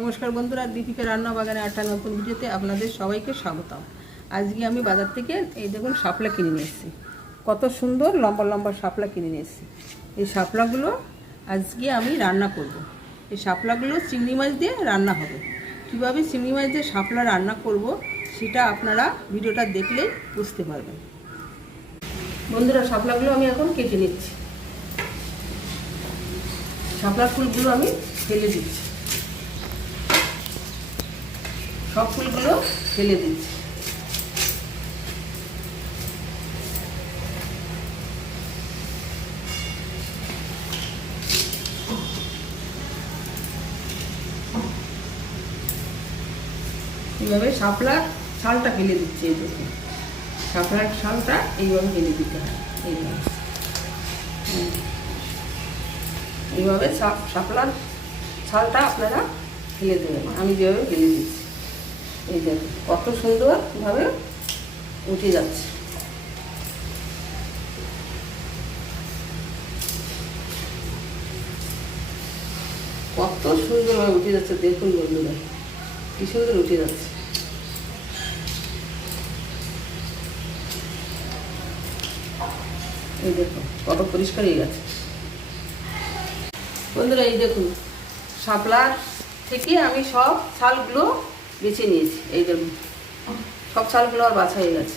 নমস্কার বন্ধুরা, দীপিকা রান্না বাগানে আটটা নতুন ভিডিওতে আপনাদের সবাইকে স্বাগতম। আজকে আমি বাজার থেকে এই দেখুন শাপলা কিনে নিয়ে এসেছি। কত সুন্দর লম্বা লম্বা শাপলা কিনে নিয়ে এসেছি। এই শাপলাগুলো আজকে আমি রান্না করব। এই শাপলাগুলো চিংড়ি মাছ দিয়ে রান্না হবে। কীভাবে চিংড়ি মাছ দিয়ে শাপলা রান্না করব সেটা আপনারা ভিডিওটা দেখলেই বুঝতে পারবেন। বন্ধুরা, শাপলাগুলো আমি এখন কেটে নিচ্ছি। শাপলার ফুলগুলো আমি ফেলে দিচ্ছি। সব ফুলগুলো ফেলে দিচ্ছি। এইভাবে শাপলার ছালটা ফেলে দিচ্ছি এই দেখুন। ছালটা এইভাবে ফেলে দিতে হয়। এইভাবে। এইভাবে শাপলার ছালটা আপনারা ফেলে দেবেন। আমি যেভাবে ফেলে দিচ্ছি। এই দেখুন কত সুন্দরভাবে উঠে যাচ্ছে। কত সুন্দরভাবে উঠে যাচ্ছে, দেখুন বন্ধুরা, কি সুন্দর উঠে যাচ্ছে। এই দেখুন, কত পরিষ্কার হয়ে গেছে। বন্ধুরা, এই দেখুন, শাপলার থেকে আমি সব ছালগুলো বেছে নিয়েছি, এই দেখুন সব চালগুলো আর বাছা হয়ে গেছে।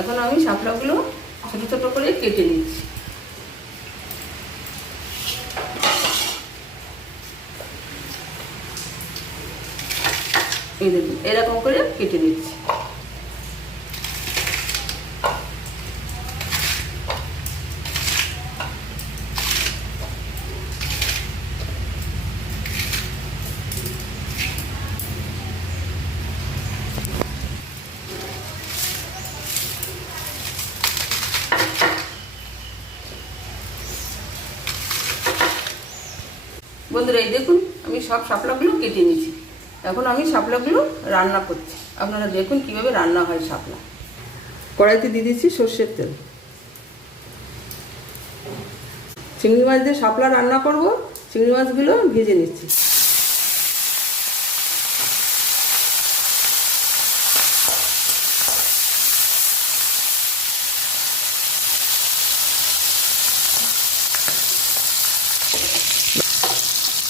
এখন আমি শাপলাগুলো ছোটো ছোটো করে কেটে নিচ্ছি। এই দেখুন, এরকম করে কেটে নিচ্ছি। বন্ধুরা, এই দেখুন, আমি সব শাপলাগুলো কেটে নিয়েছি। এখন আমি শাপলাগুলো রান্না করছি। আপনারা দেখুন কীভাবে রান্না হয় শাপলা। কড়াইতে দিয়ে দিচ্ছি সর্ষের তেল। চিংড়ি মাছ দিয়ে শাপলা রান্না করব, চিংড়ি মাছগুলো ভেজে নিচ্ছি।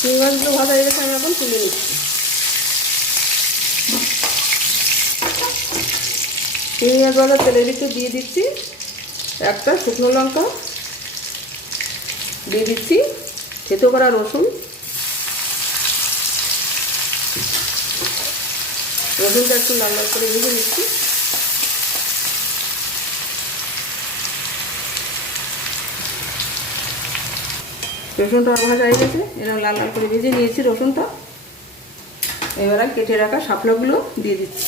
চিংড়ি মাছগুলো ভাজা হয়ে গেছে আমি এখন তুলে নিচ্ছি। চিংড়ি মাছ ভাজা তেলের একটু দিয়ে দিচ্ছি। একটা শুকনো লঙ্কা দিয়ে দিচ্ছি। থেতো করা রসুন। রসুনটা একটু লাল লাল করে ভেজে নিচ্ছি। রসুনটা ভাজা হয়ে গেছে। এরকম লাল লাল করে ভেজে নিয়েছি রসুনটা। এবার কেটে রাখা শাপলাগুলো দিয়ে দিচ্ছি।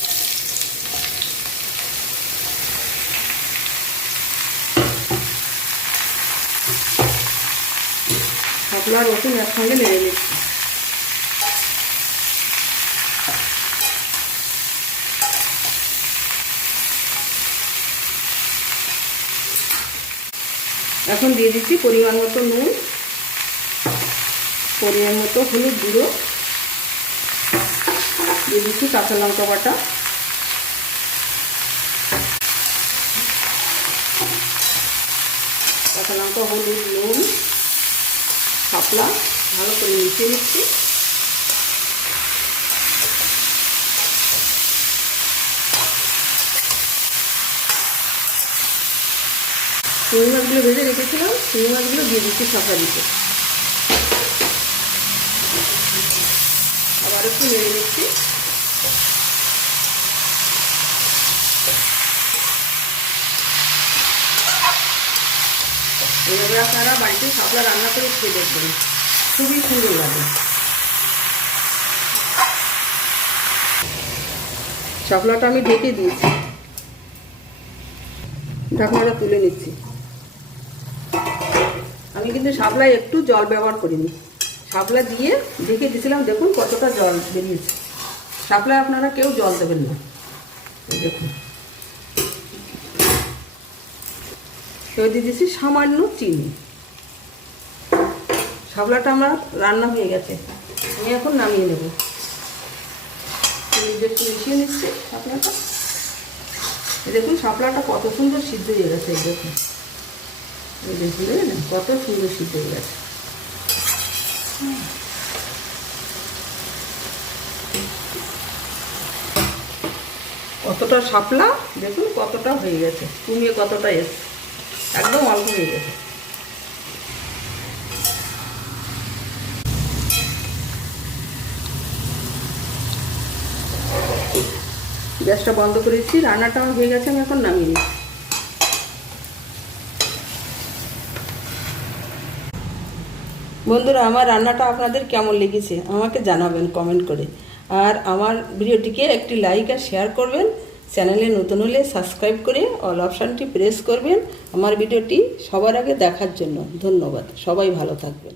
শাপলা, রসুন একসঙ্গে নেড়ে নিচ্ছি। এখন দিয়ে দিচ্ছি পরিমাণ মতো নুন। পরিমাণ মতো হলুদ গুঁড়ো, দিয়ে দিচ্ছি কাঁচা লঙ্কা বাটা। কাঁচা লঙ্কা, হলুদ, নুন, শাপলা, ভালো করে মিশিয়ে নিচ্ছি। চিংড়ি মাছগুলো ভেজে রেখেছিলাম, চিংড়ি মাছগুলো দিয়ে দিচ্ছি শাপলা দিতে। আবার একটু নেড়ে নিচ্ছি। এইভাবে আপনারা বাড়িতে শাপলা রান্না করে খেয়ে দেখবেন। খুবই সুন্দর লাগে। শাপলাটা আমি ঢেকে দিয়েছি। ঢাকনাটা তুলে নিচ্ছি। আমি কিন্তু শাপলায় একটু জল ব্যবহার করিনি। শাপলা দিয়ে ঢেকে দিয়েছিলাম। দেখুন কতটা জল বেরিয়েছে। শাপলায় আপনারা কেউ জল দেবেন না। দেখুন। এবার দিয়ে দিচ্ছি সামান্য চিনি। শাপলাটা আমার রান্না হয়ে গেছে। আমি এখন নামিয়ে নেব। মিশিয়ে নিচ্ছি শাপলাটা। দেখুন শাপলাটা কত সুন্দর সিদ্ধ হয়ে গেছে দেখুন। দেখুন কত সুন্দর সিদ্ধ হয়ে গেছে। কতটা শাপলা, দেখুন কতটা হয়ে গেছে। কমিয়ে কতটা এসছে। একদম অল্প হয়ে গেছে। গ্যাসটা বন্ধ করেছি রান্নাটা হয়ে গেছে, আমি এখন নামিয়ে নিচ্ছি। বন্ধুরা, আমার রান্নাটা আপনাদের কেমন লেগেছে আমাকে জানাবেন কমেন্ট করে। আর আমার ভিডিওটিকে একটি লাইক আর শেয়ার করবেন। চ্যানেলে নতুন হলে সাবস্ক্রাইব করে অল অপশানটি প্রেস করবেন। আমার ভিডিওটি সবার আগে দেখার জন্য ধন্যবাদ। সবাই ভালো থাকবেন।